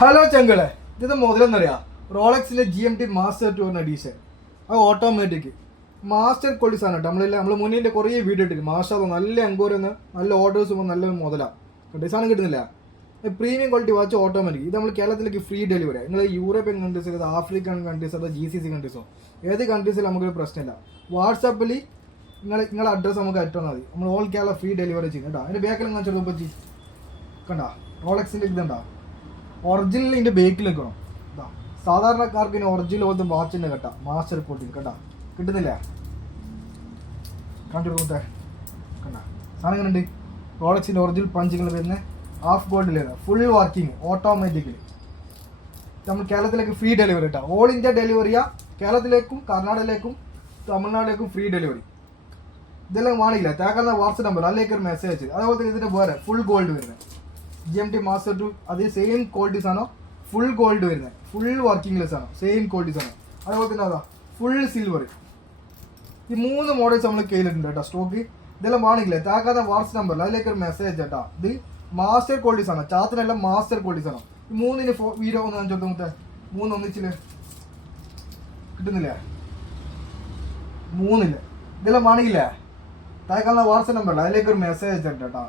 Hello ചങ്കളെ, ഇത് മുതലെന്നറിയാം. റോളക്സിന്റെ GMT master ടൂറിന് edition. അത് ഓട്ടോമാറ്റിക് മാസ്റ്റർ ക്വാളിറ്റി സാധനം കേട്ടോ. നമ്മൾ മുന്നിന്റെ കുറേ വീഡിയോ ഇട്ടിട്ട് മാഷാ നല്ല എൻക്വയറി, നല്ല ഓർഡേഴ്സ്, നല്ല മുതലാണ് കേട്ടോ. ഈ സാധനം കിട്ടുന്നില്ല. Premium quality watch automatic. ഇത് നമ്മൾ കേരളത്തിലേക്ക് ഫ്രീ ഡെലിവറി. നിങ്ങൾ യൂറോപ്യൻ കൺട്രീസ്, ആഫ്രിക്കൻ കൺട്രീസ്, അതോ GCC കൺട്രീസോ ഏത് കൺട്രീസിൽ നമുക്കൊരു പ്രശ്നമില്ല. വാട്സാപ്പിൽ നിങ്ങളുടെ അഡ്രസ്സ് നമുക്ക് അയച്ചാൽ മതി. നമ്മൾ ഓൾ കേരള ഫ്രീ ഡെലിവറി ചെയ്യും കേട്ടോ. അതിന്റെ ബാക്കിൽ കാണിച്ചു പറ്റി കണ്ട റോളക്സിന്റെ ഇതുണ്ടാ ഒറിജിനൽ ഇതിന്റെ ബേക്കിൽ നിൽക്കണം. സാധാരണക്കാർക്ക് ഇനി ഒറിജിനൽ പോലത്തെ വാച്ചിന്റെ കേട്ടാ മാസ്റ്റർ ക്വാളിറ്റി കേട്ടാ കിട്ടുന്നില്ല. കണ്ടു കണ്ട സാധനം എങ്ങനെയുണ്ട്? റോളക്സിന്റെ ഒറിജിനൽ പഞ്ചുകൾ വരുന്ന ഹാഫ് ഗോൾഡിലാണ്, ഫുൾ വർക്കിംഗ് ഓട്ടോമാറ്റിക്കലി. നമ്മൾ കേരളത്തിലേക്ക് ഫ്രീ ഡെലിവറി കേട്ടോ. ഓൾ ഇന്ത്യ ഡെലിവറിയാ. കേരളത്തിലേക്കും കർണാടകയിലേക്കും തമിഴ്നാട്ടിലേക്കും ഫ്രീ ഡെലിവറി. ഇതെല്ലാം വാണിയില്ല തേക്കുന്ന വാട്സ്ആപ്പ് നമ്പർ അതിലേക്ക് ഒരു മെസ്സേജ് അയച്ചത്. അതുപോലെ തന്നെ ഇതിന്റെ വേറെ ഫുൾ ഗോൾഡ് വരുന്നത് GMT മാസ്റ്റർ 2 അതേ സെയിം ക്വാളിറ്റീസ് ആണോ. ഫുൾ ഗോൾഡ് വരുന്നത്, ഫുൾ വർക്കിംഗ് ലെസ് ആണോ, സെയിം ക്വാളിറ്റീസ് ആണോ. അതുപോലെ തന്നെ അതാ ഫുൾ സിൽവർ. ഈ 3 മോഡൽസ് നമ്മൾ കയ്യിലിട്ടുണ്ട് കേട്ടോ സ്റ്റോക്ക്. ഇതെല്ലാം വാണിയില്ല തേക്കാത്ത വാട്സ്ആപ്പ് നമ്പർ അതിലേക്ക് ഒരു മെസ്സേജ് കേട്ടോ. ഇത് മാസ്റ്റർ ക്വാളിറ്റീസ് ആണോ, ചാത്തിനെല്ലാം മാസ്റ്റർ ക്വാളിറ്റീസ് ആണോ. ഈ 3 വീഡിയോ ഒന്ന് കാണിച്ചോട്ടെ. 3 ഒന്നിച്ചില് കിട്ടുന്നില്ലേ? 3 ഇതെല്ലാം വാണിയില്ലേ തേക്കാത്ത വാട്സ്ആപ്പ് നമ്പർ അതിലേക്ക് ഒരു മെസ്സേജ് കേട്ടോ.